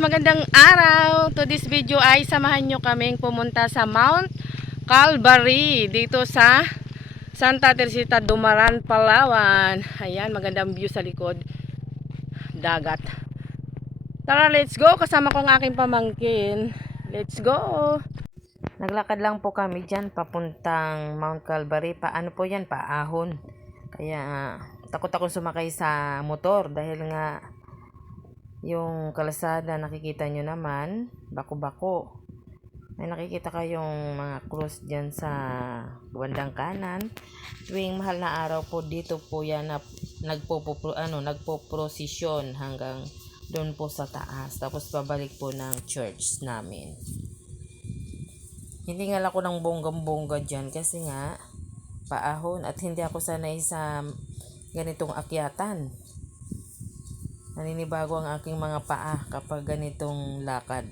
magandang araw. To this video ay samahan nyo kaming pumunta sa Mount Calvary dito sa Santa Teresita, Dumaran, Palawan. Ayan, magandang view sa likod. Dagat. Tara, let's go. Kasama ko ang aking pamangkin. Let's go. Naglakad lang po kami dyan papuntang Mount Calvary. Paano po yan? Paahon. Kaya takot ako sumakay sa motor dahil nga yung kalsada nakikita nyo naman bako-bako. May nakikita kayong mga cross dyan sa bandang kanan. Tuwing mahal na araw po dito po yan na nagpo-prosesyon hanggang doon po sa taas. Tapos pabalik po ng church namin. Hiningal ako ng bonggang-bongga dyan kasi nga paahon at hindi ako sanay sa ganitong akyatan. Naninibago ang aking mga paa kapag ganitong lakad.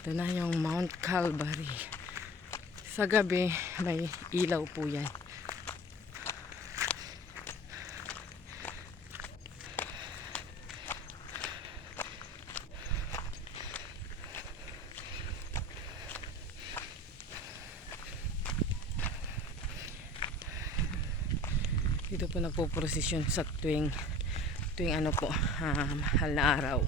Ito na yung Mount Calvary. Sa gabi, may ilaw po yan. Dito po nagpo-prosesyon sa tuwing ano po, mahal na araw.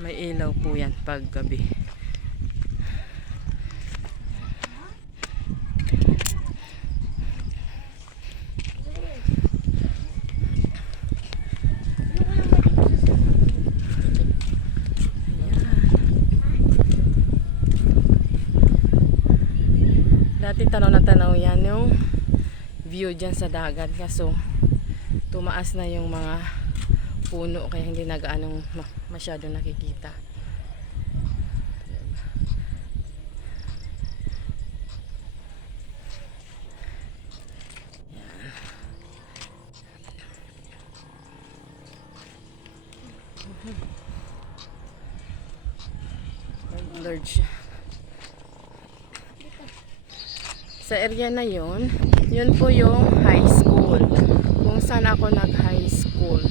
May ilaw po yan pag gabi. Dati tanaw na tanaw yan yung view dyan sa dagat. Kaso tumaas na yung mga puno kaya hindi na gaanong masyado nakikita. Blurred siya. Sa area na yun po yung high school. Kung saan ako nag-high school.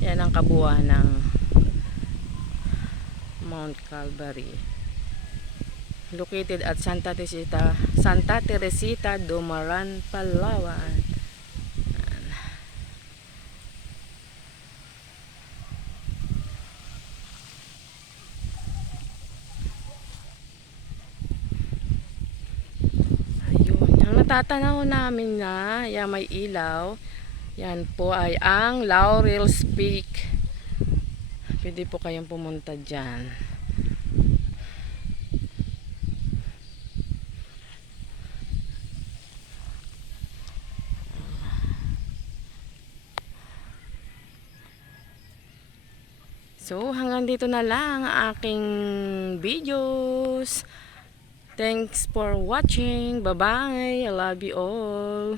Yan ang kabuuan ng Mount Calvary. Located at Santa Teresita, Dumaran, Palawan. Ayun, ang natatanaw namin na yan may ilaw. Yan po ay ang Laurel's Peak. Pwede po kayong pumunta dyan. So, hanggang dito na lang ang aking videos. Thanks for watching. Bye-bye. I love you all.